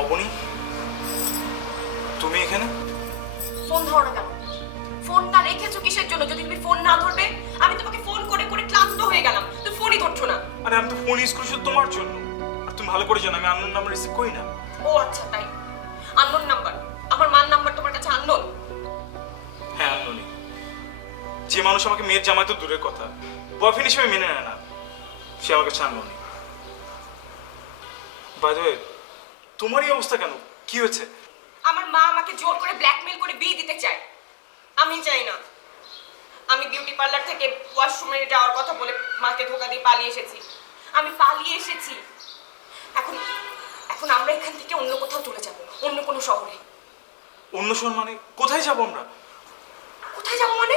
অবনী, তুমি এখানে? ফোন ধরো না কেন? ফোনটা রেখেছো কিসের জন্য? যদি তুমি ফোন না ধরবে, আমি তোমাকে ফোন করে করে ক্লান্ত হয়ে গেলাম, তুমি ফোনই ধরছো না। আরে আমি তো ফোন ইউজ করি শুধু তোমার জন্য। আর তুমি ভালো করে জানো আমি আননোন নাম্বার রিসিভ করি না। ও আচ্ছা, তাই? Unknown number? আমার মার নাম্বার তোমার কাছে আননোন? হ্যাঁ আননোনই। যে মানুষ আমাকে মেয়ের জামাই তো দূরের কথা, বয়ফ্রেন্ড হিসেবে মেনে নেয় না, সে আমার কাছে আননোনই। বাই দ্য ওয়ে, তোমার এই অবস্থা কেন? কি হয়েছে? আমার মা আমাকে জোর করে ব্ল্যাকমেল করে বিয়ে দিতে চায়। আমি চাই না। আমি বিউটি পার্লার থেকে ওয়াশরুমে যাওয়ার কথা বলে মাকে ধোকা দিয়ে পালিয়ে এসেছি। আমি পালিয়ে এসেছি। এখন এখন আমরা এখান থেকে অন্য কোথাও চলে যাব, অন্য কোনো শহরে। অন্য শহর মানে কোথায় যাবো আমরা? কোথায় যাবো মানে?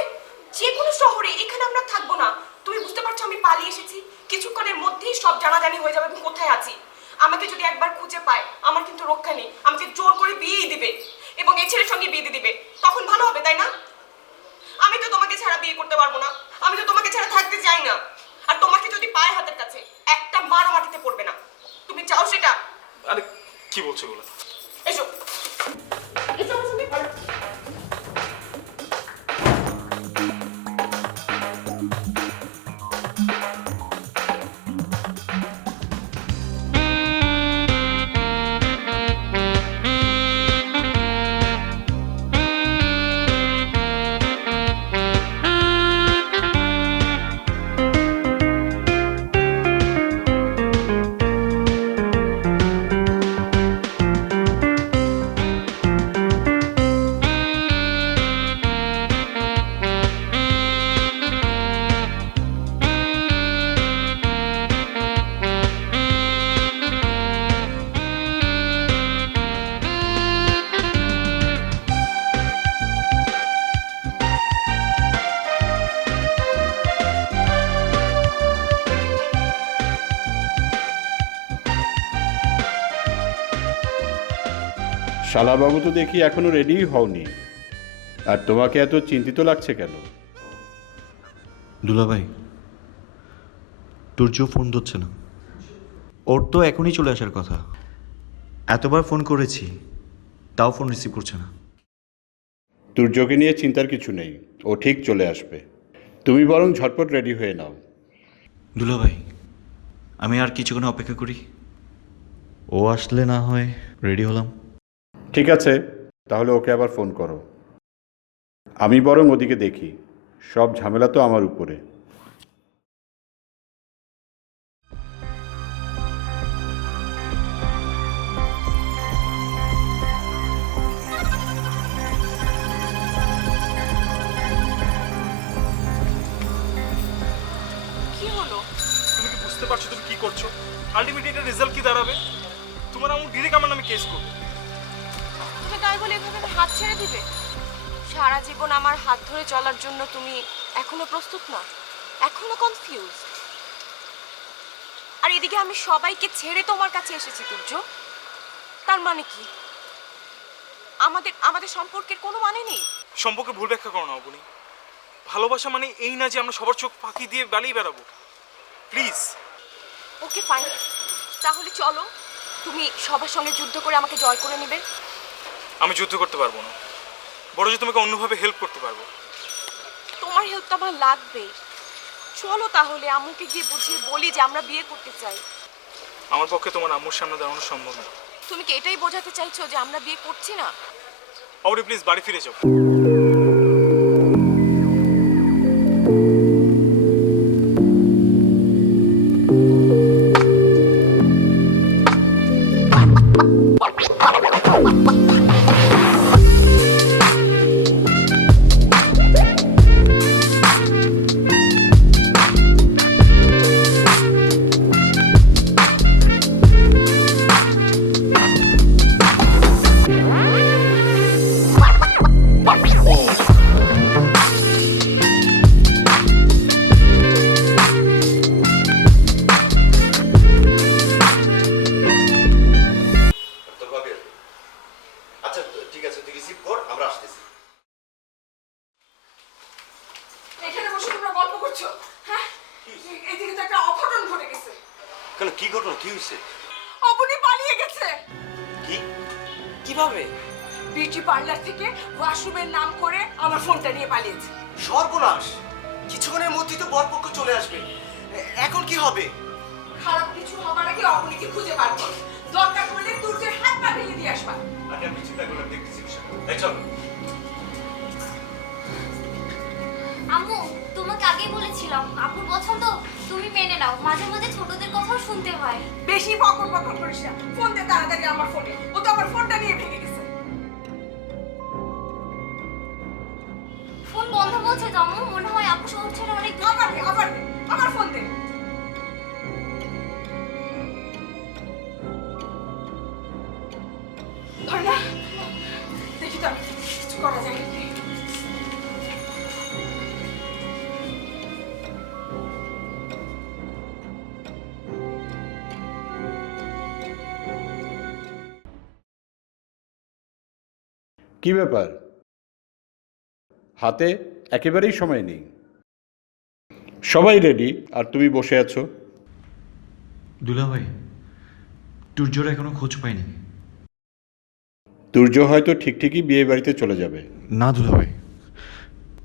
যে কোনো শহরে। এখানে আমরা থাকবো না। তুমি বুঝতে পারছো আমি পালিয়ে এসেছি? কিছুক্ষণের মধ্যেই সব জানাজানি হয়ে যাবে আমি কোথায় আছি। আমাকে যদি একবার খুঁজে পায়, আমার কিন্তু রক্ষা নেই। আমাকে জোর করে বিয়েই দিবে এবং এই ছেলের সঙ্গে বিয়ে দিয়ে দিবে। তখন ভালো হবে, তাই না? আমি তো তোমাকে ছাড়া বিয়ে করতে পারবো না। আমি তো তোমাকে ছাড়া থাকতে চাই না। আর তোমাকে যদি পায় হাতের কাছে, একটা মারও মাটিতে পড়বে না। তুমি চাও সেটা? আরে কি বলছো এগুলো? এসো, এসো আমার সঙ্গে। শালাবাবু তো দেখি এখনো রেডি হওনি, আর তোমাকে এত চিন্তিত লাগছে কেন? দুলাভাই, সূর্য ফোন ধরছে না। ওর তো এখনই চলে আসার কথা। এতবার ফোন করেছি, তাও ফোন রিসিভ করছে না। দুর্যোগে নিয়ে চিন্তার কিছু নেই, ও ঠিক চলে আসবে। তুমি বরং ঝটপট রেডি হয়ে নাও। দুলাভাই, আমি আর কিছুক্ষণ অপেক্ষা করি। ও আসলে না হয় রেডি হলাম। ঠিক আছে, তাহলে ওকে আবার ফোন করো। আমি বরং ওদিকে দেখি, সব ঝামেলা তো আমার উপরে। কি হলো? তুমি কি বুঝতে পারছো তুমি কি করছো? আলটিমেটলি এটার রেজাল্ট কি দাঁড়াবে? তোমার আমার ডিরেক্ট আমার নামে কেস করবে। তুমি তাই বলে এভাবে হাত ছেড়ে দিবে? সারা জীবন আমার হাত ধরে চলার জন্য তুমি এখনো প্রস্তুত না? এখনো কনফিউজ? আর এদিকে আমি সবাইকে ছেড়ে তোমার কাছে এসেছি তুর্য। তার মানে কি আমাদের আমাদের সম্পর্কের কোনো মানে নেই? সম্পর্কে ভুল ব্যাখ্যা করো না অবনী। ভালোবাসা মানে এই না যে আমরা সবার চোখ ফাঁকি দিয়ে বেলিয়ে বেড়াবো। প্লিজ। ওকে ফাইন, তাহলে চলো তুমি সবার সঙ্গে যুদ্ধ করে আমাকে জয় করে নেবে। আমি যুদ্ধ করতে পারবো না, বড় যে তোমাকে অন্যভাবে হেল্প করতে পারবো। তোমার হেল্প তো আমার লাগবে। চলো তাহলে আম্মুকে গিয়ে বুঝিয়ে বলি যে আমরা বিয়ে করতে চাই। আমার পক্ষে তোমার আম্মুর সামনে দাঁড়ানো সম্ভব না। তুমি কি এটাই বোঝাতে চাইছো যে আমরা বিয়ে করছি না? অবনী প্লিজ বাড়ি ফিরে যাও। এখানে বসে তোমরা গল্প করছো? হ্যাঁ, এদিকে তো একটা অঘটন ঘটে গেছে। কেন, কি ঘটনা, কি হয়েছে? অবনী পালিয়ে গেছে। কি? কিভাবে? বিউটি পার্লার থেকে ওয়াশরুমের নাম করে আমার ফোনটা নিয়ে পালিয়েছে। সর্বনাশ! কিছুক্ষণের মধ্যেই তো বরপক্ষ চলে আসবে। এখন কি হবে? খারাপ কিছু হবার আগে অপনিকে খুঁজে বার কর। দরকার পড়লে তুর্যের হাত পা ভেঙে দিয়ে আসবা। আগে আমি চিন্তা করলাম, দেখতেছি বিষয়টা। এই চল। আম্মু, তোমাকে আগেই বলেছিলাম আপুর পছন্দ তুমি মেনে নাও, মাঝে মাঝে ছোটদের কথাও শুনতে হয়। বেশি বকর বকর করিস না। ফোন দে তাড়াতাড়ি আমার ফোনে। ও তো আমার ফোনটা নিয়ে ভেঙে গেছে। ফোন বন্ধ বলছে তো আম্মু, মনে হয় আপু শহর ছেড়ে অনেক দূর। আবার ফোন দে। ধর না। দেখি তো কিছু করা যায় নাকি। কি ব্যাপার? হাতে একেবারেই সময় নেই। সবাই রেডি আর তুমি বসে আছো। দুলাভাই, সূর্যর এখনো খোঁজ পাইনি। তুর্য হয়তো ঠিক ঠিকই বিয়ে বাড়িতে চলে যাবে। না দুলাভাই,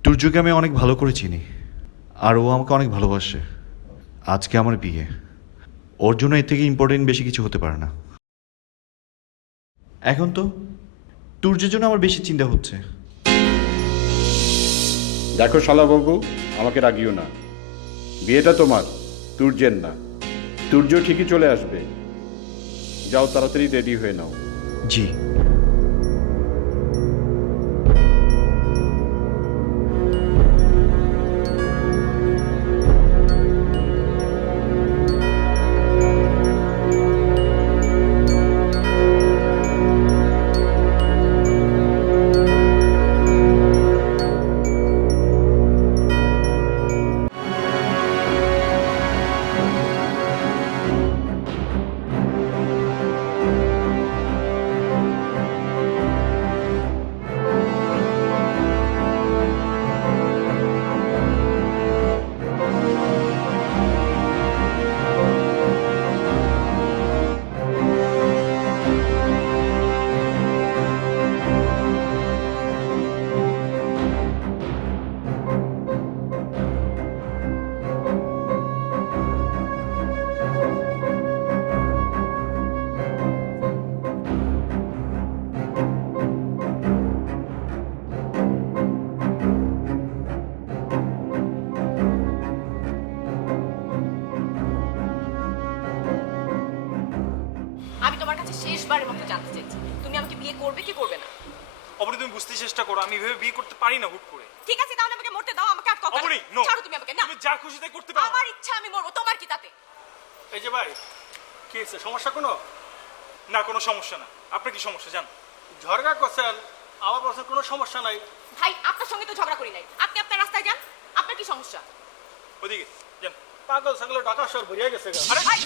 সূর্যকে আমি অনেক ভালো করে চিনি আর ও আমাকে অনেক ভালোবাসে। আজকে আমার বিয়ে, ওর জন্য এর থেকে ইম্পর্টেন্ট বেশি কিছু হতে পারে না। এখন তো সূর্যের জন্য আমার বেশি চিন্তা হচ্ছে। দেখো শালাবাবু, আমাকে রাগিও না। বিয়েটা তোমার, তুর্যের না। তুর্য ঠিকই চলে আসবে। যাও তাড়াতাড়ি রেডি হয়ে নাও। জি। আমি তোমার কাছে শেষবারের মতো জানতে চাইছি, তুমি আমাকে বিয়ে করবে কি করবে না? অপনি, তুমি বুঝতে চেষ্টা করো, আমি ভেবে বিয়ে করতে পারি না হুট করে। ঠিক আছে, তাহলে আমাকে মরতে দাও, আমাকে আর কথা অপনি, নো। ছাড়ো তুমি আমাকে। না, তুমি যা খুশি তাই করতে পারো। আমার ইচ্ছা আমি মরবো, তোমার কি তাতে? এই যে ভাই, কি হয়েছে? সমস্যা কোনো? না, কোনো সমস্যা না। আপনার কি সমস্যা জান? ঝগড়া করছেন, আমার বলছেন কোনো সমস্যা নাই। ভাই, আপনার সঙ্গে তো ঝগড়া করি নাই। আপনি আপনার রাস্তায় যান। আপনার কি সমস্যা? ওদিকে যান। পাগল ছাগলের ঢাকা শহর ভরিয়ে গেছে গা। আরে ভাই,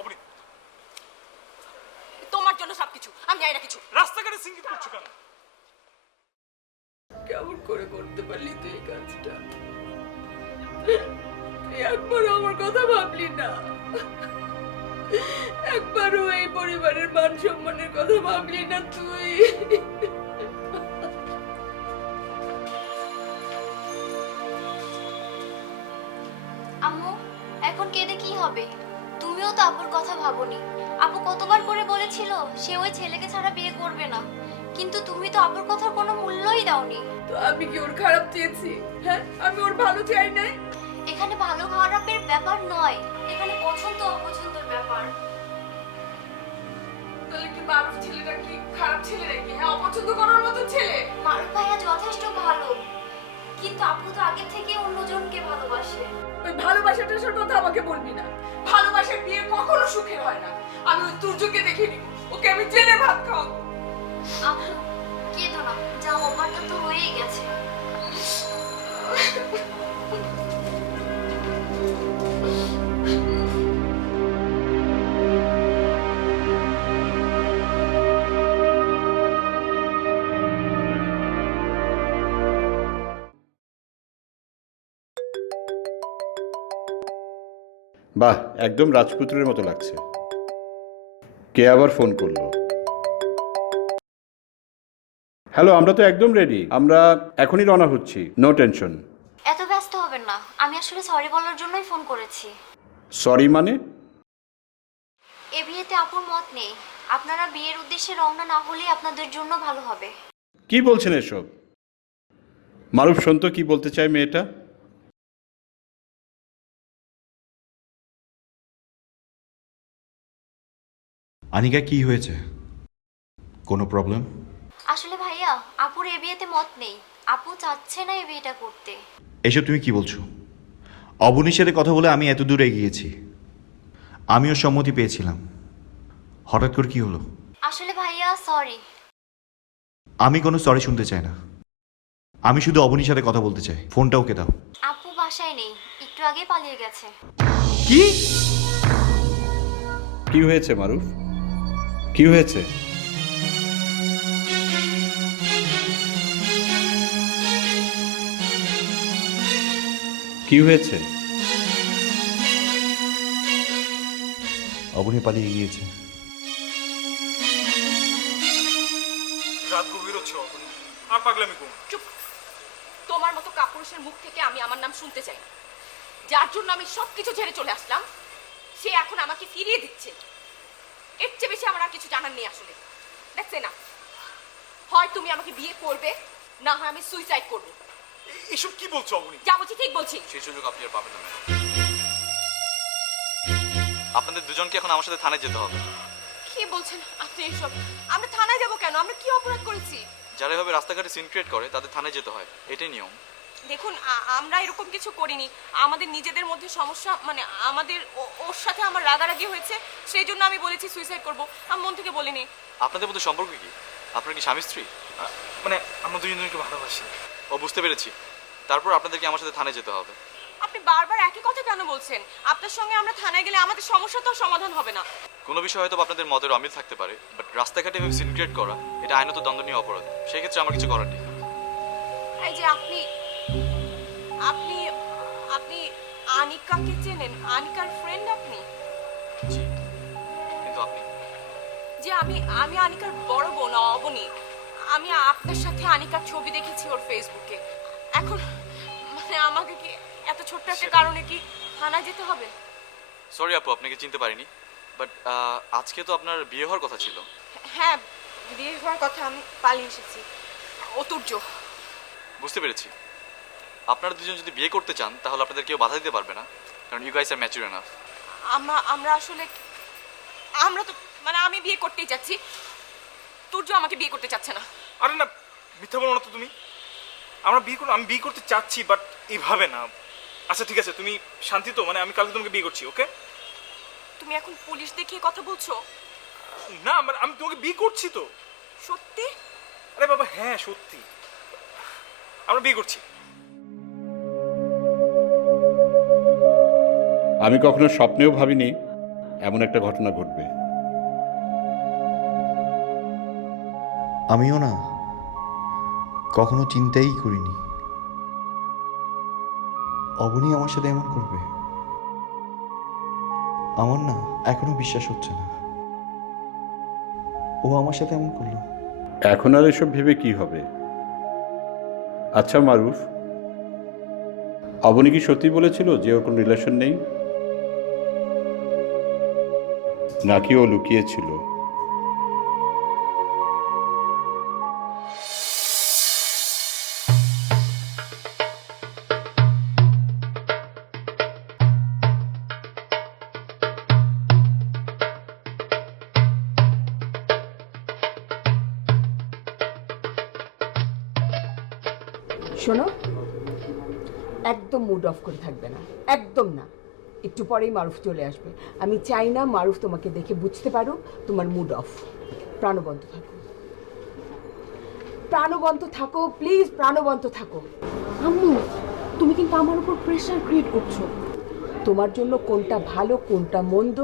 অপনি, তোমার জন্য সবকিছু। আমি জানি না কিছু। রাস্তাঘাটে সিঙ্গিত করছো কেন? কেমন করে করতে পারলি তুই এই কাজটা? তুই একবারও আমার কথা ভাবলি না। একবারও এই পরিবারের মান সম্মানের কথা ভাবলি না তুই। আম্মু, এখন কেঁদে কি হবে? তুমিও তো আপুর কথা ভাবোনি। আপু কতবার করে বলেছিল সে ওই ছেলেকে ছাড়া বিয়ে করবে না, কিন্তু তুমি তো আপুর কথার কোনো মূল্যই দাওনি। তো আমি কি ওর খারাপ চেয়েছি? হ্যাঁ, আমি ওর ভালো চাই নাই। এখানে ভালো খারাপের ব্যাপার নয়, এখানে পছন্দ অপছন্দের ব্যাপার। তাহলে কি মারুফ ছেলেটা কি খারাপ ছেলে নাকি? হ্যাঁ, অপছন্দ করার মতো ছেলে? মারুফ ভাইয়া যথেষ্ট ভালো, কিন্তু আপু তো আগে থেকে অন্যজনকে ভালোবাসে। ওই ভালোবাসা টাসার কথা আমাকে বলবি না। ভালোবাসার বিয়ে কখনো সুখের হয় না। আমি ওই তুর্যকে দেখে নিব, ওকে আমি জেলে ভাত খাওয়াবো। আপু কেঁদো না, যা হবারটা তো হয়েই গেছে। বাহ, একদম রাজপুত্রের মতো লাগছে। কে আবার ফোন করলো? হ্যালো, আমরা তো একদম রেডি। আমরা এখনই রওনা হচ্ছি, নো টেনশন। এত ব্যস্ত হবেন না, আমি আসলে সরি বলার জন্যই ফোন করেছি। সরি মানে? এ বিয়েতে আপুর মত নেই। আপনারা বিয়ের উদ্দেশ্যে রওনা না হলেই আপনাদের জন্য ভালো হবে। কি বলছেন এসব? মারুফ, শোন তো কি বলতে চায় মেয়েটা। আনিকা, কি হয়েছে? কোনো প্রবলেম? আসলে ভাইয়া, আপুর এ বিয়েতে মত নেই। আপু চাচ্ছে না এই বিয়েটা করতে। এসব তুমি কি বলছো? অবনীর সাথে কথা বলে আমি এত দূর এগিয়েছি, আমিও সম্মতি পেয়েছিলাম, হঠাৎ করে কি হলো? আসলে ভাইয়া সরি। আমি কোনো সরি শুনতে চাই না, আমি শুধু অবনীর সাথে কথা বলতে চাই। ফোনটা ওকে দাও। আপু বাসায় নেই, একটু আগে পালিয়ে গেছে। কি? কি হয়েছে মারুফ? কি হয়েছে? কি হয়েছে? অবনী পালিয়ে গিয়েছে। রাত গভীর হচ্ছে অবনী, আর পাগলামি করুন। চুপ। তোমার মতো কাপুরুষের মুখ থেকে আমি আমার নাম শুনতে চাই না। যার জন্য আমি সবকিছু ছেড়ে চলে আসলাম, সে এখন আমাকে ফিরিয়ে দিচ্ছে। এর চেয়ে বেশি আমার আর কিছু জানার নেই আসলে। দেখছে না, হয় তুমি আমাকে বিয়ে করবে, না হয় আমি সুইসাইড করব। এসব কি বলছো অবনী? যা বলছি ঠিক বলছি। সেই সুযোগ আপনি আর পাবেন না ম্যাডাম। আপনাদের দুজনকে এখন আমার সাথে থানায় যেতে হবে। কি বলছেন আপনি এসব? আমরা থানায় যাব কেন? আমরা কি অপরাধ করেছি? যারা এভাবে রাস্তাঘাটে সিন ক্রিয়েট করে তাদের থানায় যেতে হয়, এটাই নিয়ম। দেখুন, আমরা এরকম কিছু করিনি। আমাদের নিজেদের মধ্যে সমস্যা, মানে আমাদের ওর সাথে আমার রাগারাগি হয়েছে, সেই জন্য আমি বলেছি সুইসাইড করব। আমি মন থেকে বলিনি। আপনাদের মধ্যে সম্পর্ক কি? আপনার কি স্বামী স্ত্রী? মানে আমরা দুজনকে ভালোবাসি। ও, বুঝতে পেরেছি। তারপর আপনাদেরকে আমার সাথে থানায় যেতে হবে। আপনি বারবার একই কথা কেন বলছেন? আপনার সঙ্গে আমরা থানায় গেলে আমাদের সমস্যা তো সমাধান হবে না। কোনো বিষয় হয়তো আপনাদের মতের অমিল থাকতে পারে, বাট রাস্তাঘাটে এভাবে সিন ক্রিয়েট করা এটা আইনত দণ্ডনীয় অপরাধ। সেই ক্ষেত্রে আমার কিছু করার নেই। এই যে আপনি আপনি আপনি আনিকাকে চেনেন? আনিকার ফ্রেন্ড আপনি? জি, কিন্তু আপনি? যে আমি আমি আনিকার বড় বোন অবনী। আমি আপনার সাথে আনিকার ছবি দেখেছি ওর ফেসবুকে। এখন মানে আমাকে কি এত ছোট্ট একটা কারণে কি থানায় যেতে হবে? সরি আপু, আপনাকে চিনতে পারিনি। বাট আজকে তো আপনার বিয়ে হওয়ার কথা ছিল। হ্যাঁ, বিয়ে হওয়ার কথা, আমি পালিয়ে এসেছি। অতুর্য। বুঝতে পেরেছি। আপনারা দুজন যদি বিয়ে করতে চান তাহলে আপনাদের কেউ বাধা দিতে পারবে না, কারণ you guys are mature enough. আমরা আসলে আমরা তো মানে আমি বিয়ে করতেই চাচ্ছি, তুর্য আমাকে বিয়ে করতে চাচ্ছে না। আরে না, মিথ্যা বলো না তো তুমি। আমি বিয়ে করতে চাচ্ছি, বাট এইভাবে না। আচ্ছা ঠিক আছে, তুমি শান্তি তো? মানে আমি কালকে তোমাকে বিয়ে করছি, ওকে? তুমি এখন পুলিশ দেখিয়ে কথা বলছো? না, মানে আমি তোমাকে বিয়ে করছি তো। সত্যি? আরে বাবা, হ্যাঁ সত্যি, আমরা বিয়ে করছি। আমি কখনো স্বপ্নেও ভাবিনি এমন একটা ঘটনা ঘটবে। আমিও না, কখনো চিন্তাই করিনি অবনী আমার সাথে এমন করবে। আমার না এখনো বিশ্বাস হচ্ছে না ও আমার সাথে এমন করলো। এখন আর এসব ভেবে কি হবে? আচ্ছা মারুফ, অবনী কি সত্যি বলেছিল যে ওর কোনো রিলেশন নেই, নাকি ও লুকিয়েছিল? শোনো, একদম মুড অফ করে থাকবে না, একদম না। একটু পরেই মারুফ চলে আসবে। আমি চাই না মারুফ তোমাকে দেখে বুঝতে পারো তোমার মুড অফ। প্রাণবন্ত থাকো, প্রাণবন্ত থাকো, প্লিজ প্রাণবন্ত থাকো। আম্মু, তুমি কিন্তু আমার উপর প্রেশার ক্রিয়েট করছো। তোমার জন্য কোনটা ভালো কোনটা মন্দ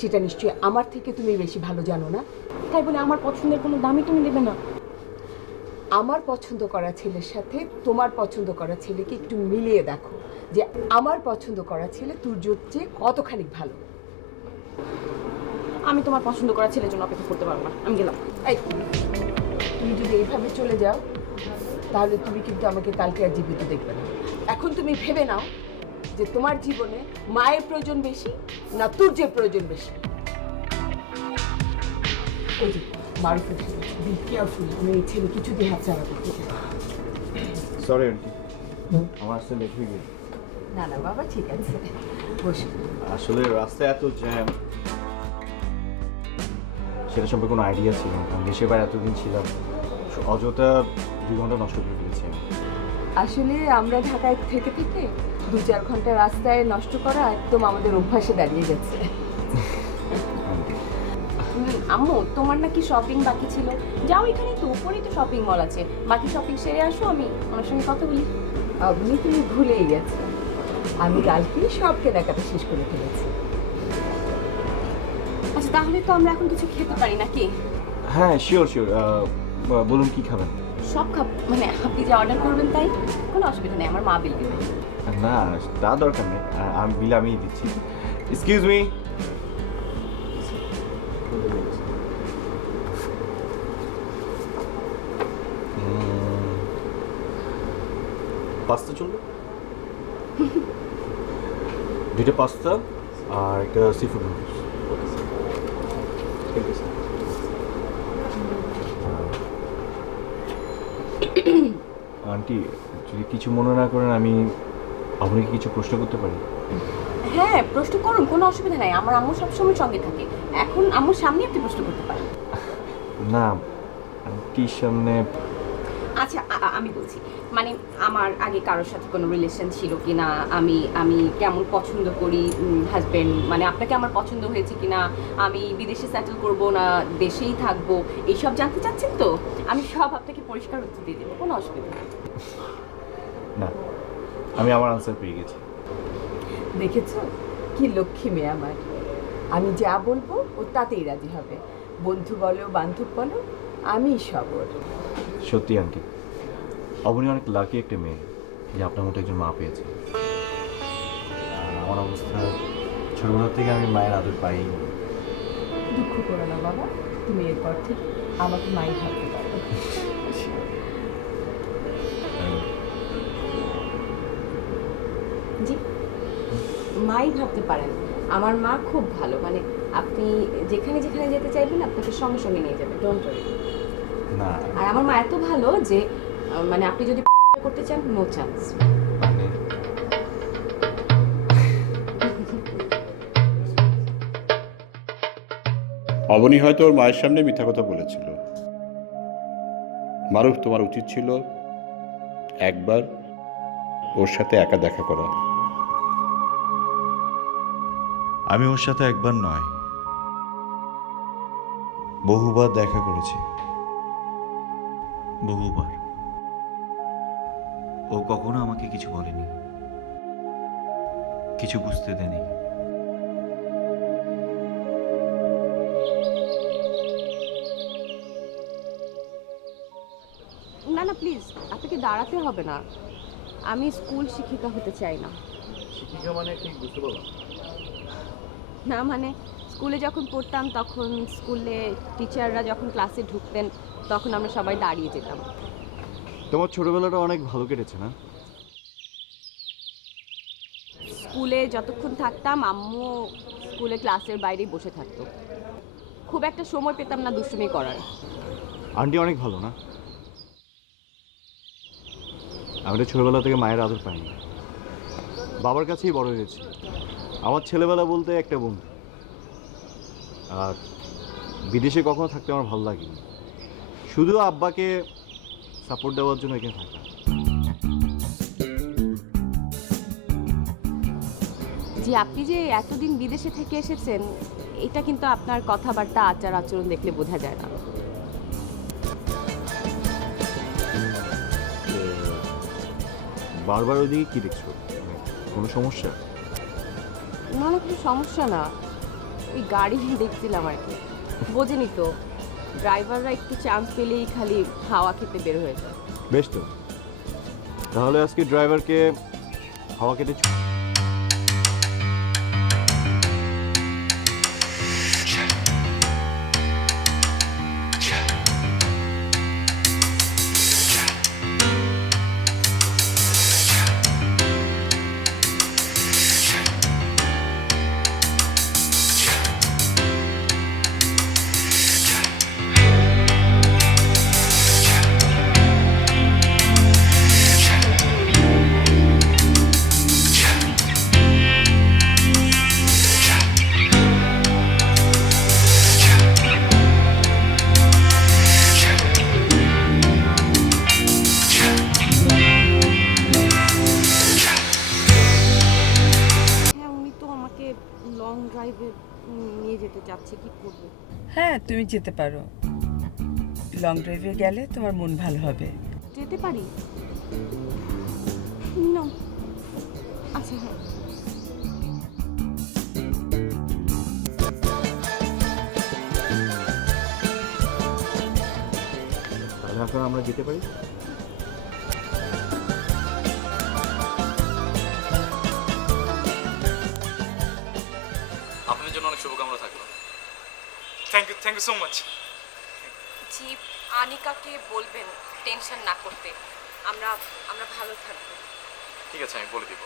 সেটা নিশ্চয়ই আমার থেকে তুমি বেশি ভালো জানো না? তাই বলে আমার পছন্দের কোনো দামই তুমি দেবে না? আমার পছন্দ করা ছেলের সাথে তোমার পছন্দ করা ছেলেকে একটু মিলিয়ে দেখো যে আমার পছন্দ করা ছেলে তুর্যর চেয়ে কতখানি ভালো। আমি তোমার পছন্দ করা ছেলের জন্য অপেক্ষা করতে পারবো না, আমি গেলাম। এই তুমি যদি এইভাবে চলে যাও তাহলে তুমি কিন্তু আমাকে কালকে আর জীবিত দেখবে না। এখন তুমি ভেবে নাও যে তোমার জীবনে মায়ের প্রয়োজন বেশি না তুর্যের প্রয়োজন বেশি। ওই যে মারুফের বি কেয়ারফুল, আমি এই ছেলে কিছু দিয়ে হাত চালা করতে চাই। সরি আন্টি, আমার আসতে লেট হয়ে গেছে। না না বাবা, ঠিক আছে, বসে। আসলে রাস্তায় এত জ্যাম, সেটা সম্পর্কে কোনো আইডিয়া ছিল না। কারণ দেশের বাইরে এতদিন ছিলাম, অযথা 2 ঘন্টা নষ্ট করে ফেলেছি আমি। আসলে আমরা ঢাকায় থেকে থেকে 2-4 ঘন্টা রাস্তায় নষ্ট করা একদম আমাদের অভ্যাসে দাঁড়িয়ে গেছে। আম্মু, তোমার নাকি শপিং বাকি ছিল, যাও এখানে তো উপরেই তো শপিং মল আছে, বাকি শপিং সেরে আসো, আমি আমার সঙ্গে কথা বলি। আপনি তুমি ভুলেই গেছো, আমি কালকেই সব কেনাকাটা শেষ করে ফেলেছি। আচ্ছা, তাহলে তো আমরা এখন কিছু খেতে পারি নাকি? হ্যাঁ, শিওর শিওর। বলুন কি খাবেন? সব মানে আপনি যা অর্ডার করবেন তাই, কোনো অসুবিধা নেই, আমার মা বিল দেবে। না, তা দরকার নেই, আমি বিল আমিই দিচ্ছি। Excuse me. পাস্তা চলবে? 2টা পাস্তা আর একটা সি ফুড নুডলস। আন্টি, যদি কিছু মনে না করেন, আমি আপনাকে কিছু প্রশ্ন করতে পারি? হ্যাঁ, প্রশ্ন করুন, কোনো অসুবিধা নাই, আমার আম্মু সবসময় সঙ্গে থাকে, এখন আম্মুর সামনে আপনি প্রশ্ন করতে পারেন। না, আন্টির সামনে। আচ্ছা, আমি বলছি, মানে আমার আগে কারোর সাথে কোনো রিলেশন ছিল কি না, আমি কেমন পছন্দ করি হাজবেন্ড, মানে আপনাকে আমার পছন্দ হয়েছে কি না, আমি বিদেশে সেটেল করব না দেশেই থাকবো, এইসব জানতে চাচ্ছেন তো? আমি সব আপনাকে পরিষ্কার উত্তর দিয়ে দেবো, কোনো অসুবিধা নেই। না, আমি আমার আনসার পেয়ে গেছি। দেখেছো কি লক্ষ্মী মেয়ে আমার, আমি যা বলবো ও তাতেই রাজি হবে, বন্ধু বলো বান্ধব বলো, আমি সব ওর। সত্যি আন্টি, অবনী অনেক লাকি একটা মেয়ে যে আপনার মতো একজন মা পেয়েছে। আমার অবস্থা, ছোটবেলা থেকে আমি মায়ের আদর পাইনি। দুঃখ করো না বাবা, তুমি এরপর থেকে আমাকে মাই ভাবতে পারো। জি, মাই ভাবতে পারেন, আমার মা খুব ভালো, মানে আপনি যেখানে যেখানে যেতে চাইবেন আপনাকে সঙ্গে সঙ্গে নিয়ে যাবে, ডোন্ট ওয়ারি। না আর আমার মা এত ভালো যে মানে আপনি যদি করতে চান, নো চান্স। মানে অবনী হয়তো ওর মায়ের সামনে মিথ্যা কথা বলেছিল। মারুফ, তোমার উচিত ছিল একবার ওর সাথে একা দেখা করা। আমি ওর সাথে একবার নয়, বহুবার দেখা করেছি, বহুবার। ও কখনো আমাকে কিছু বলেনি, কিছু বুঝতে দেয়নি। না না প্লিজ, আপনাকে দাঁড়াতে হবে না, আমি স্কুল শিক্ষিকা হতে চাই না। শিক্ষিকা মানে ঠিক বুঝতে পারলাম না মানে স্কুলে যখন পড়তাম তখন স্কুলে টিচাররা যখন ক্লাসে ঢুকতেন তখন আমরা সবাই দাঁড়িয়ে যেতাম। তোমার ছোটবেলাটা অনেক ভালো কেটেছে না? স্কুলে যতক্ষণ থাকতাম আম্মু স্কুলে ক্লাসের বাইরেই বসে থাকতো, খুব একটা সময় পেতাম না দুষ্টুমি করার। আন্টি অনেক ভালো না? আমি তো ছোটবেলা থেকে মায়ের আদর পাইনি, বাবার কাছেই বড় হয়েছি। আমার ছেলেবেলা বলতে একটা বন্ধু, আর বিদেশে কখনো থাকতে আমার ভালো লাগেনি, শুধু আব্বাকে সাপোর্ট দেওয়ার জন্য এখানে থাকা। জি, আপনি যে এতদিন বিদেশে থেকে এসেছেন এটা কিন্তু আপনার কথাবার্তা আচার আচরণ দেখলে বোঝা যায় না। বারবার ওইদিকে কি দেখছো? কোনো সমস্যা? না না, কোনো সমস্যা না, ওই গাড়ি দেখছিলাম আর কি, বোঝেনি তো ড্রাইভাররা একটু চান্স পেলেই খালি হাওয়া খেতে বের হয়ে যায়। বেশ তো, তাহলে আজকে ড্রাইভারকে হাওয়া খেতে লাগছে, কি করব? হ্যাঁ, তুমি যেতে পারো। লং ড্রাইভে গেলে তোমার মন ভালো হবে। যেতে পারি? না, আচ্ছা হ্যাঁ। তাহলে এখন আমরা যেতে পারি। আপনাদের জন্য অনেক শুভকামনা থাকলো। Thank you so much. জি, আনিকাকে বলবেন টেনশন না করতে। আমরা আমরা ভালো থাকবো। ঠিক আছে, আমি বলে দিব।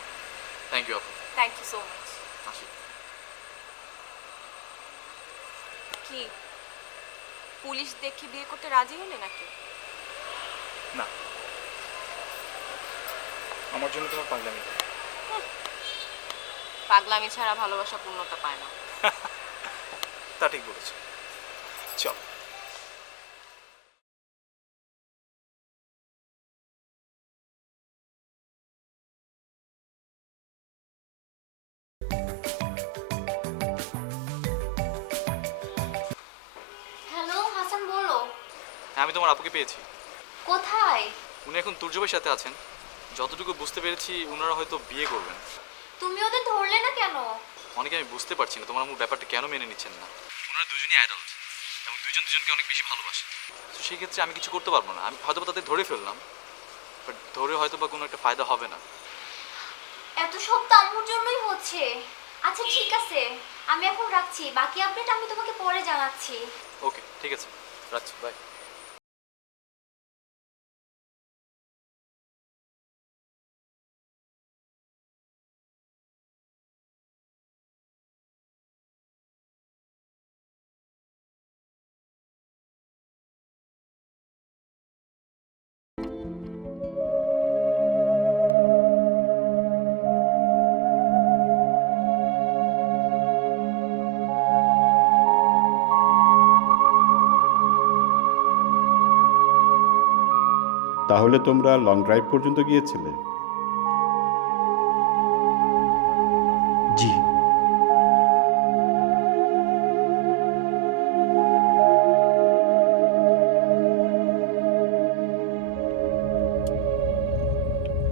থ্যাংক ইউ আপু। Thank you so much. আসি। কি পুলিশ দেখে বিয়ে করতে রাজি হলে নাকি? না, আমার জন্য তোমার পাগলামি। পাগলামি ছাড়া ভালোবাসা পূর্ণতা পায় না। তা ঠিক বলেছো। চল। হ্যালো হাসান, বলো। হ্যাঁ, আমি তোমার আপুকে পেয়েছি। কোথায়? উনি এখন তুর্যবের সাথে আছেন। যতটুকু বুঝতে পেরেছি ওনারা হয়তো বিয়ে করবেন। তুমি ওদের ধরলে না কেন? অনেকে আমি বুঝতে পারছি না তোমার আম্মু ব্যাপারটা কেন মেনে নিচ্ছেন না। ওনারা দুজনই অ্যাডাল্ট এবং দুজন দুজনকে অনেক বেশি ভালোবাসে। তো সেই ক্ষেত্রে আমি কিছু করতে পারবো না। আমি হয়তো তাদের ধরে ফেললাম, বাট ধরে হয়তো বা কোনো একটা ফায়দা হবে না। এত সব তো আম্মুর জন্যই হচ্ছে। আচ্ছা ঠিক আছে, আমি এখন রাখছি। বাকি আপডেট আমি তোমাকে পরে জানাচ্ছি। ওকে, ঠিক আছে, রাখছি, বাই। তাহলে তোমরা লং ড্রাইভ পর্যন্ত গিয়েছিলে? জি।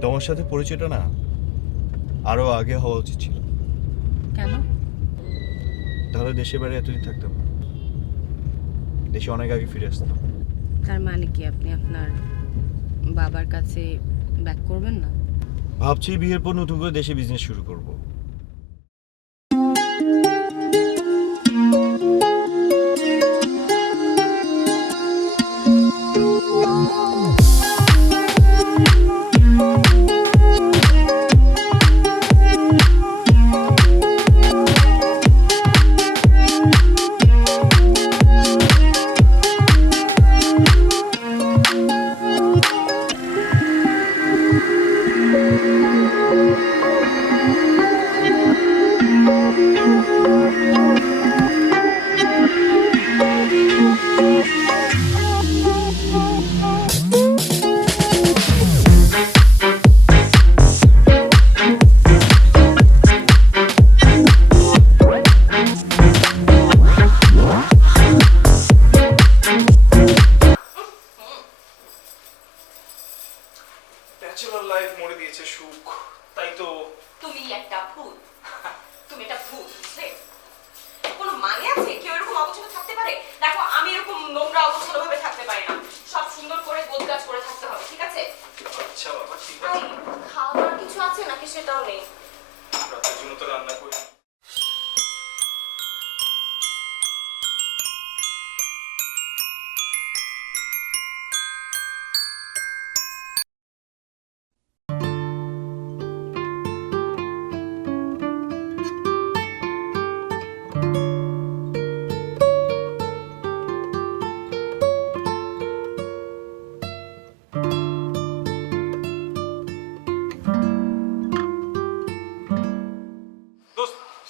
তোমার সাথে পরিচয়টা না আরো আগে হওয়া উচিত ছিল। কেন? তাহলে দেশে বাড়ি এতদিন থাকতাম না। দেশে অনেক আগে ফিরে আসতাম। তার মানে কি আপনি আপনার বাবার কাছে ব্যাক করবেন না? ভাবছি বিয়ের পর নতুন করে দেশে বিজনেস শুরু করব। ব্যাচেলর লাইফ মরে দিয়েছে সুখ, তাই তো। তুমি একটা ভূত, তুমি একটা ভূত, বুঝলে? কোনো মানে আছে কেউ এরকম অবচেতন থাকতে পারে? দেখো, আমি এরকম নোংরা অবচেতন ভাবে থাকতে পারি না। সব সুন্দর করে গোছগাছ করে থাকতে হবে, ঠিক আছে? আচ্ছা বাবা, ঠিক তাই আছে। খাওয়ার কিছু আছে নাকি সেটাও নেই? রাতের জন্য তো রান্না করি।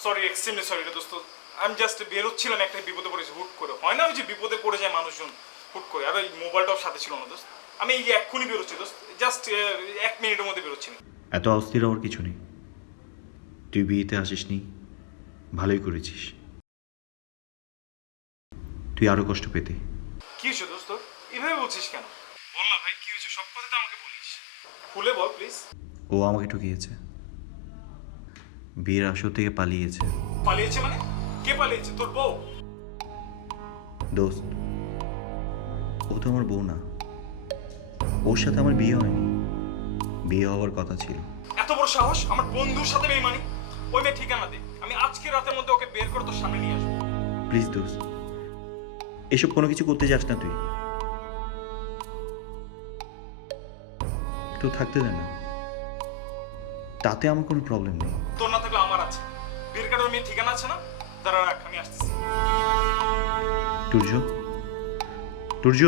সরি, এক্সট্রিমলি সরি রে দোস্ত। আমি জাস্ট বেরোচ্ছিলাম, একটা বিপদে পড়েছি হুট করে। হয় না ওই যে বিপদে পড়ে যায় মানুষজন হুট করে। আর ওই মোবাইলটাও সাথে ছিল না দোস্ত। আমি এই যে এক্ষুনি বেরোচ্ছি দোস্ত, জাস্ট 1 মিনিটের মধ্যে বেরোচ্ছি। এত অস্থির হওয়ার কিছু নেই। তুই বিয়েতে আসিসনি, ভালোই করেছিস। তুই আরও কষ্ট পেতি। কি হয়েছে দোস্ত, এভাবে বলছিস কেন? বল না ভাই, কি হয়েছে? সব কথা তো আমাকে বলিস, খুলে বল প্লিজ। ও আমাকে ঠকিয়েছে, বিয়ের আসর থেকে পালিয়েছে। পালিয়েছে মানে? কে পালিয়েছে? তোর বউ? দোস্ত, ও তো আমার বউ না, ওর সাথে আমার বিয়ে হয়নি, বিয়ে হওয়ার কথা ছিল। এত বড় সাহস আমার বন্ধুর সাথে বেইমানি! ওই মেয়ে ঠিকানা দে, আমি আজকে রাতের মধ্যে ওকে বের করে তোর সামনে নিয়ে আসবো। প্লিজ দোস্ত, এসব কোনো কিছু করতে যাস না তুই, একটু থাকতে দে না, তাতে আমার কোনো প্রবলেম নেই। তোর না থাকলে আমার আছে। বের কাটার মেয়ে ঠিকানা আছে না? দাঁড়া রাখ, আমি আসতেছি। সূর্য, সূর্য,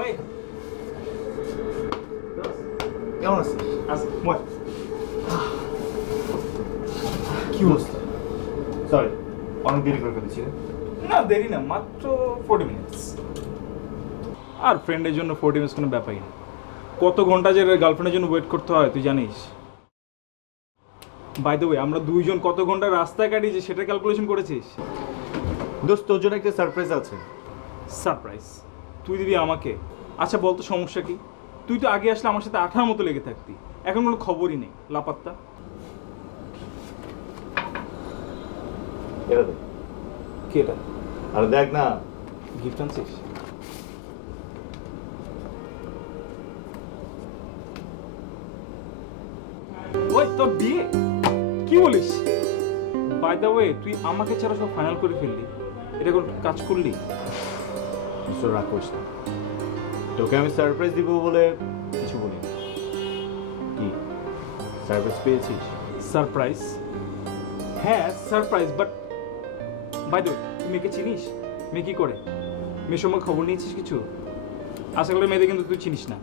ওই কেমন আছিস? কি অবস্থা? সরি, অনেক দেরি করে ফেলেছি। না দেরি না, মাত্র 40 মিনিটস। আর ফ্রেন্ডের জন্য 40 মিনিটস কোনো ব্যাপারই না। কত ঘন্টা যে গার্লফ্রেন্ডের জন্য ওয়েট করতে হয় তুই জানিস? বাই দ্য ওয়ে, আমরা দুইজন কত ঘন্টা রাস্তায় কাটিয়েছি সেটা ক্যালকুলেশন করেছিস? দোস্ত, তোর জন্য একটা সারপ্রাইজ আছে। সারপ্রাইজ? তুই দিবি আমাকে? আচ্ছা বলতো সমস্যা কি? তুই তো আগে আসলে আমার সাথে আঠার মতো লেগে থাকতি, এখন কোনো খবরই নেই, লাপাত্তা। এটা দেখ। কি এটা? আর দেখ না। গিফট আনছিস? ওই তোর বিয়ে? কি বলিস? বাই দ্য ওয়ে, তুই আমাকে ছাড়া সব ফাইনাল করে ফেললি, এটা কোন কাজ করলি? রাগ করিস না, তোকে আমি সারপ্রাইজ দিব বলে কিছু বলি। কি সারপ্রাইজ পেয়েছিস? সারপ্রাইজ? হ্যাঁ surprise, but by the way তুই মেয়েকে চিনিস? মেয়ে কি করে? মেয়ের সময় খবর নিয়েছিস কিছু? আশা করি মেয়েদের কিন্তু তুই চিনিস না,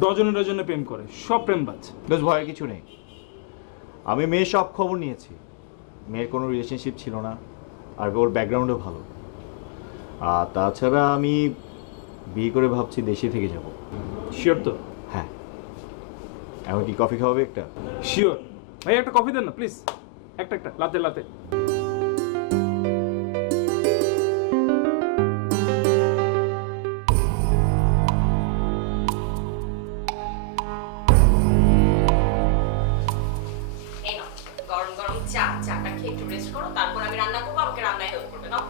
ডজনে ডজনে প্রেম করে, সব প্রেমবাজ। দোস্ত, ভয়ের কিছু নেই, আমি মেয়ের সব খবর নিয়েছি। মেয়ের কোনো রিলেশনশিপ ছিল না, আর ওর ব্যাকগ্রাউন্ডও ভালো। আর তাছাড়া আমি বিয়ে করে ভাবছি দেশে থেকে যাব। শিওর তো? হ্যাঁ। এখন কি কফি খাওয়াবে একটা? শিওর। ভাই একটা কফি দেন না প্লিজ, একটা একটা লাতে লাতে। এই নাও গরম গরম চা, চাটা খেয়ে একটু রেস্ট করো, তারপর আমি রান্না করবো, আমাকে রান্নায় হেল্প করবে। নাও।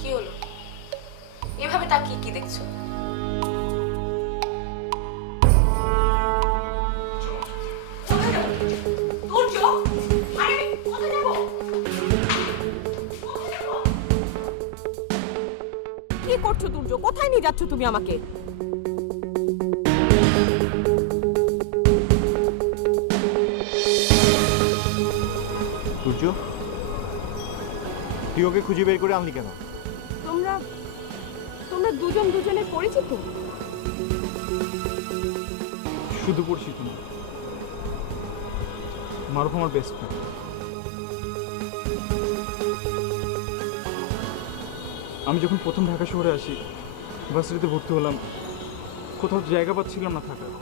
কি হলো? এভাবে তাকিয়ে কি দেখছো? কোথায় যাবো? সূর্য, আরে আমি কোথায় যাবো? কোথায় যাবো? কি করছো সূর্য? কোথায় নিয়ে যাচ্ছ তুমি আমাকে? সূর্য, তুই ওকে খুঁজে বের করে আনলি কেন? তোমরা তোমরা দুজন দুজনের পরিচিত? শুধু পরিচিত না, মারুফ আমার বেস্ট ফ্রেন্ড। আমি যখন প্রথম ঢাকা শহরে আসি, ভার্সিটিতে ভর্তি হলাম, কোথাও জায়গা পাচ্ছিলাম না থাকার।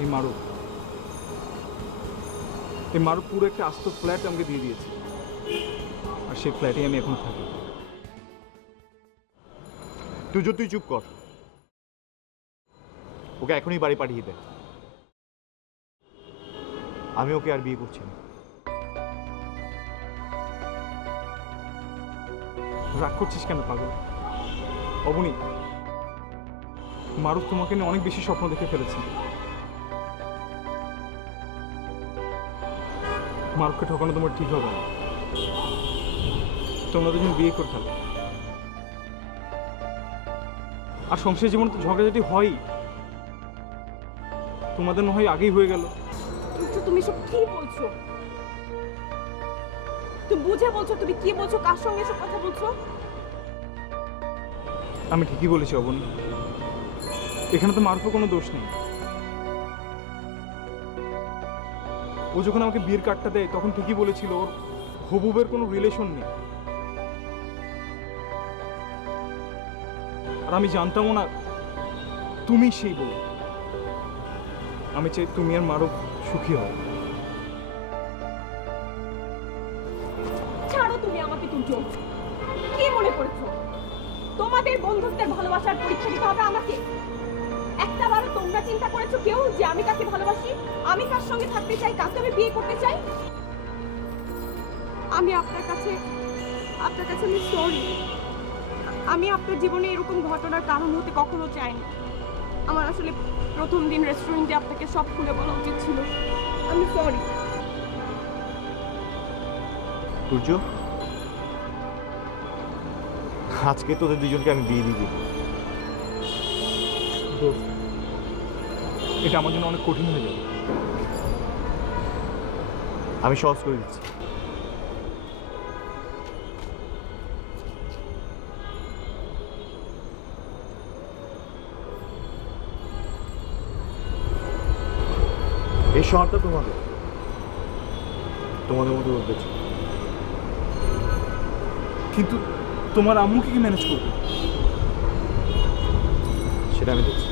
এই মারুফ পুরো একটা আস্ত ফ্ল্যাট আমাকে দিয়ে দিয়েছে, আর সেই ফ্ল্যাটেই আমি এখন থাকি। তুই চুপ কর, ওকে এখনই বাড়ি পাঠিয়ে দে। আমি ওকে আর বিয়ে করছি না। রাগ করছিস কেন পাগল? অবনী, মারুফ তোমাকে নিয়ে অনেক বেশি স্বপ্ন দেখে ফেলেছে। মারুফকে ঠকানো তোমার ঠিক হবে না। তোমরা দুজন বিয়ে করে ফেলো, আর সংসার জীবনে তো ঝগড়াঝাটি হয়ই। তোমাদের না হয় আগেই হয়ে গেল। তুমি সব কি বলছো? তুমি বুঝে বলছো? তুমি কি বলছো? কার সঙ্গে এসব কথা বলছো? আমি ঠিকই বলেছি অবনী, এখানে তো মারুফের কোনো দোষ নেই। ও যখন আমাকে বিয়ের কার্ডটা দেয় তখন ঠিকই বলেছিল ওর হবুবের কোনো রিলেশন নেই, আর আমি জানতামও না তুমি সেই বউ। আমি চাই তুমি আর মারুফ সুখী হও। ছাড়ো তুমি আমাকে। তুর্য, কি মনে করেছো তোমাদের বন্ধুত্বের ভালোবাসার পরীক্ষা দিতে হবে আমাকে? একটা বারো তোমরা চিন্তা করেছো কেউ যে আমি কাকে ভালোবাসি, আমি কার সঙ্গে থাকতে চাই, কাকে আমি বিয়ে করতে চাই? আমি আপনার কাছে আমি সরি। আমি আপনার জীবনে এরকম ঘটনার কারণ হতে কখনো চাইনি। আমার আসলে প্রথম দিন রেস্টুরেন্টে আপনাকে সব খুলে বলা উচিত ছিল। আমি সরি। সূর্য, আজকে তোদের দুজনকে আমি বিয়ে দিয়ে দিব। দোস্ত, এটা আমার জন্য অনেক কঠিন হয়ে যাবে। আমি সহজ করে দিচ্ছি। এই শহরটা তোমাদের মধ্যে উঠেছে, কিন্তু তোমার আম্মুকে কি ম্যানেজ করবে সেটা আমি দেখছি।